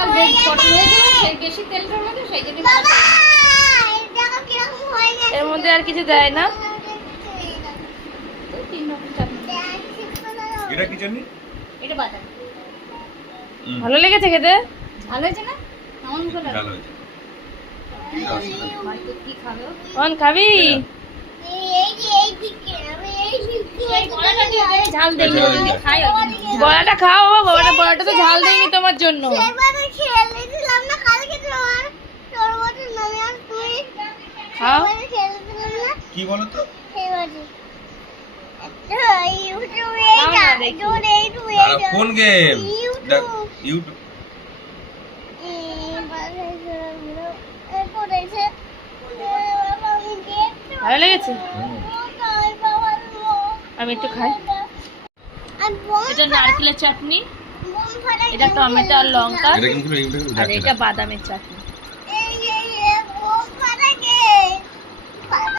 কাল পটল হয়েছিল সেই বেশি তেলটার মধ্যে সেই জন্য এর মধ্যে আর কিছু দেয় না। এটা কি জানি? এটা বাদাম। ভালো লেগেছে খেতে? ভালো হয়েছে না? কেমন করে ভালো হয়েছে। হয়তো কি খাবে ও? অন খাবি? ঝাল দেই আমি খাই বড়াটা খাও বাবা, বড়াটা তো ঝাল দেয়নি তোমার জন্য। খাও। কি বলো তো? কোন গেম? ইউটিউব। ভালো লেগেছে? আমি একটু খাই। এটা নারকেলের চাটনি, এটা টমেটো আর লঙ্কা, এটা কিন্তু আর এটা বাদামের চাটনি।